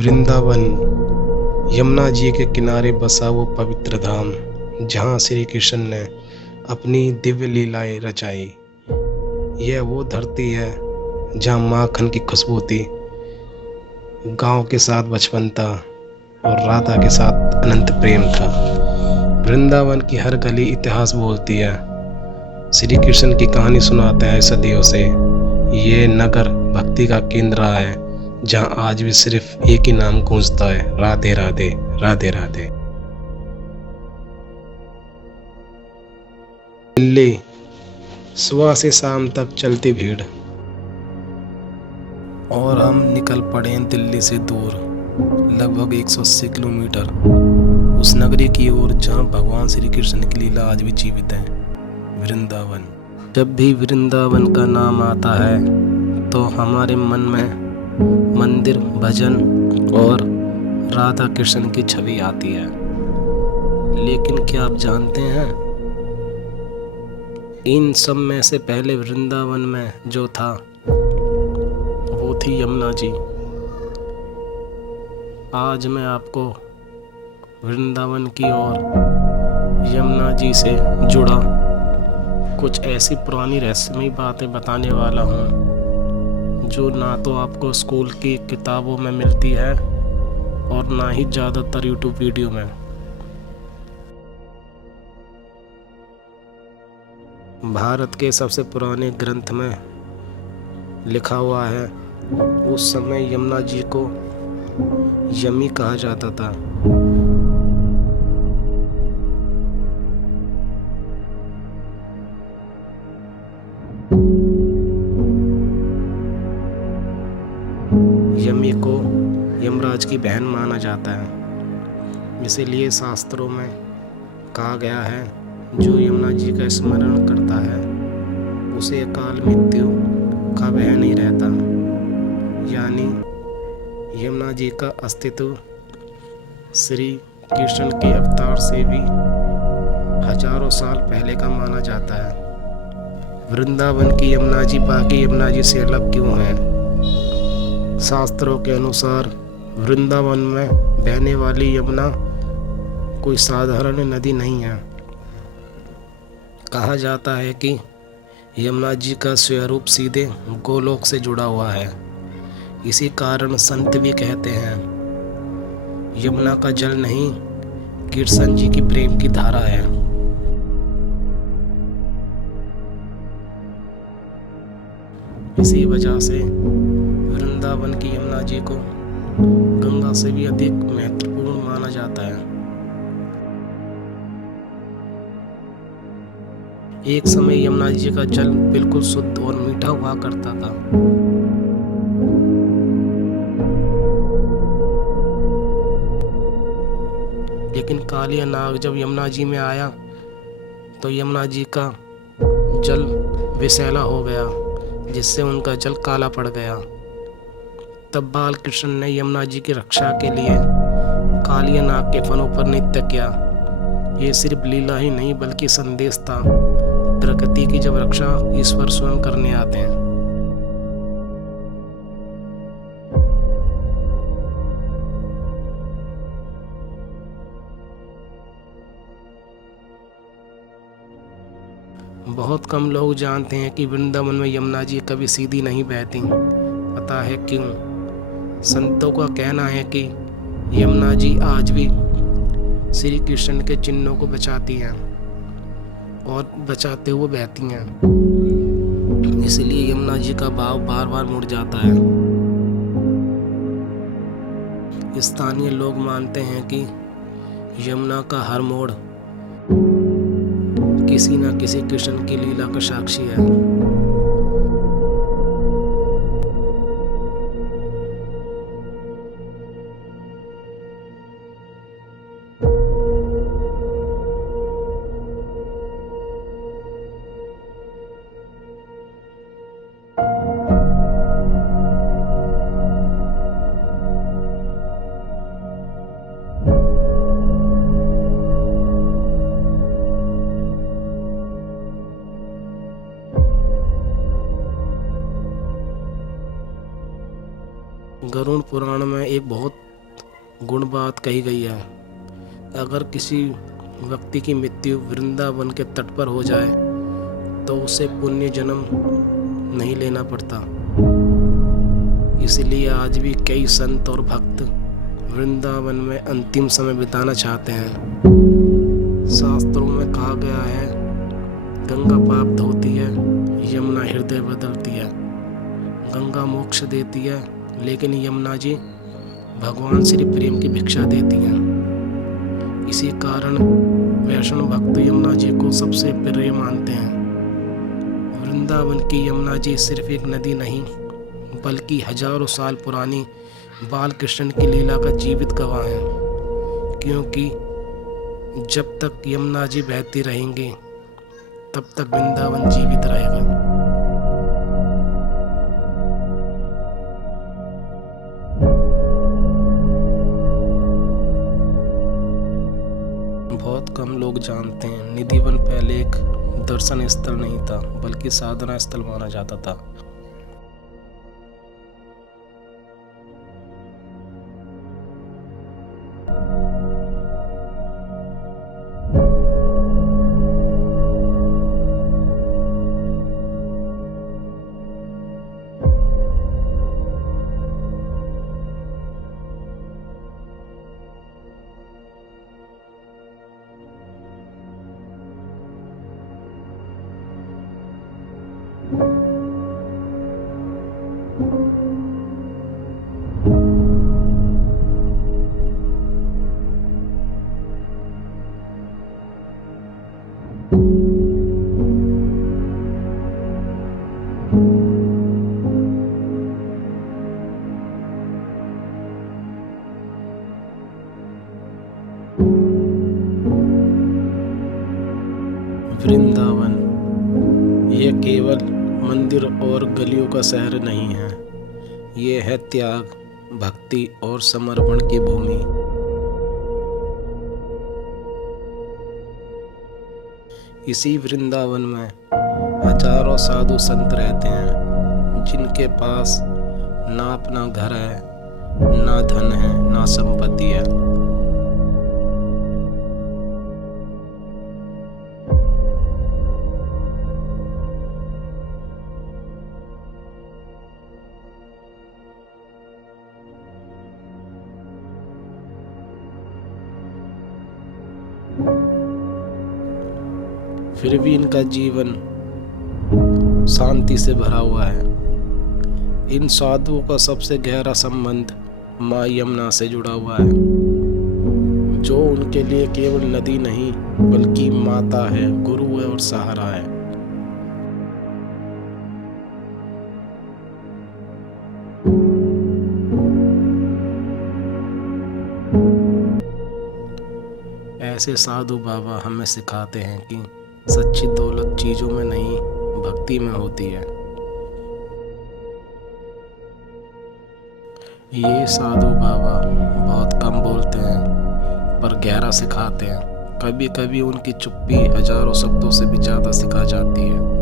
वृंदावन यमुना जी के किनारे बसा वो पवित्र धाम जहाँ श्री कृष्ण ने अपनी दिव्य लीलाएं रचाई। यह वो धरती है जहाँ माखन की खुशबू थी, गांव के साथ बचपन था और राधा के साथ अनंत प्रेम था। वृंदावन की हर गली इतिहास बोलती है, श्री कृष्ण की कहानी सुनाते हैं सदियों से। ये नगर भक्ति का केंद्र रहा है जहाँ आज भी सिर्फ एक ही नाम गूंजता है, राधे राधे राधे राधे। दिल्ली, सुबह से शाम तक चलती भीड़ और हम निकल पड़े दिल्ली से दूर लगभग 180 किलोमीटर उस नगरी की ओर जहाँ भगवान श्री कृष्ण की लीला आज भी जीवित है, वृंदावन। जब भी वृंदावन का नाम आता है तो हमारे मन में मंदिर, भजन और राधा कृष्ण की छवि आती है। लेकिन क्या आप जानते हैं, इन सब में से पहले वृंदावन में जो था वो थी यमुना जी। आज मैं आपको वृंदावन की और यमुना जी से जुड़ा कुछ ऐसी पुरानी रहस्यमयी बातें बताने वाला हूँ जो ना तो आपको स्कूल की किताबों में मिलती है और ना ही ज़्यादातर यूट्यूब वीडियो में। भारत के सबसे पुराने ग्रंथ में लिखा हुआ है, उस समय यमुना जी को यमी कहा जाता था। यमी को यमराज की बहन माना जाता है, इसीलिए शास्त्रों में कहा गया है, जो यमुना जी का स्मरण करता है उसे अकाल मृत्यु का भय नहीं रहता। यानी यमुना जी का अस्तित्व श्री कृष्ण के अवतार से भी हजारों साल पहले का माना जाता है। वृंदावन की यमुना जी बाकी यमुना जी से अलग क्यों है? शास्त्रों के अनुसार वृंदावन में बहने वाली यमुना कोई साधारण नदी नहीं है। कहा जाता है कि यमुना जी का स्वरूप सीधे गोलोक से जुड़ा हुआ है। इसी कारण संत भी कहते हैं, यमुना का जल नहीं, कृष्ण जी की प्रेम की धारा है। इसी वजह से वृंदावन की यमुना जी को गंगा से भी अधिक महत्वपूर्ण माना जाता है। एक समय यमुना जी का जल बिल्कुल शुद्ध और मीठा हुआ करता था। लेकिन कालिया नाग जब यमुना जी में आया तो यमुना जी का जल विषैला हो गया, जिससे उनका जल काला पड़ गया। तब बाल कृष्ण ने यमुना जी की रक्षा के लिए कालिया नाग के फनों पर नृत्य किया। ये सिर्फ लीला ही नहीं बल्कि संदेश था, प्रकृति की जब रक्षा ईश्वर स्वयं करने आते हैं। बहुत कम लोग जानते हैं कि वृंदावन में यमुना जी कभी सीधी नहीं बहती। पता है क्यों? संतों का कहना है कि यमुना जी आज भी श्री कृष्ण के चिन्हों को बचाती हैं और बचाते हुए बहती हैं। इसलिए यमुना जी का भाव बार बार मुड़ जाता है। स्थानीय लोग मानते हैं कि यमुना का हर मोड़ किसी न किसी कृष्ण की लीला का साक्षी है। गरुड़ पुराण में एक बहुत गुण बात कही गई है। अगर किसी व्यक्ति की मृत्यु वृंदावन के तट पर हो जाए तो उसे पुण्य जन्म नहीं लेना पड़ता। इसलिए आज भी कई संत और भक्त वृंदावन में अंतिम समय बिताना चाहते हैं। शास्त्रों में कहा गया है, गंगा पाप धोती है, यमुना हृदय बदलती है। गंगा मोक्ष देती है, लेकिन यमुना जी भगवान श्री प्रेम की भिक्षा देती हैं। इसी कारण वैष्णव भक्त यमुना जी को सबसे प्रिय मानते हैं। वृंदावन की यमुना जी सिर्फ एक नदी नहीं, बल्कि हजारों साल पुरानी बाल कृष्ण की लीला का जीवित गवाह है। क्योंकि जब तक यमुना जी बहती रहेंगी तब तक वृंदावन जीवित रहेगा। बहुत कम लोग जानते हैं, निधिवन पहले एक दर्शन स्थल नहीं था, बल्कि साधना स्थल माना जाता था। वृंदावन यह केवल मंदिर और गलियों का शहर नहीं है, ये है त्याग, भक्ति और समर्पण की भूमि। इसी वृंदावन में हजारों साधु संत रहते हैं, जिनके पास ना अपना घर है, ना धन है, ना संपत्ति है। फिर भी इनका जीवन शांति से भरा हुआ है। इन साधुओं का सबसे गहरा संबंध माँ यमुना से जुड़ा हुआ है, जो उनके लिए केवल नदी नहीं बल्कि माता है, गुरु है और सहारा है। ऐसे साधु बाबा हमें सिखाते हैं कि सच्ची दौलत चीज़ों में नहीं, भक्ति में होती है। ये साधु बाबा बहुत कम बोलते हैं पर गहरा सिखाते हैं। कभी कभी उनकी चुप्पी हजारों शब्दों से भी ज़्यादा सिखा जाती है।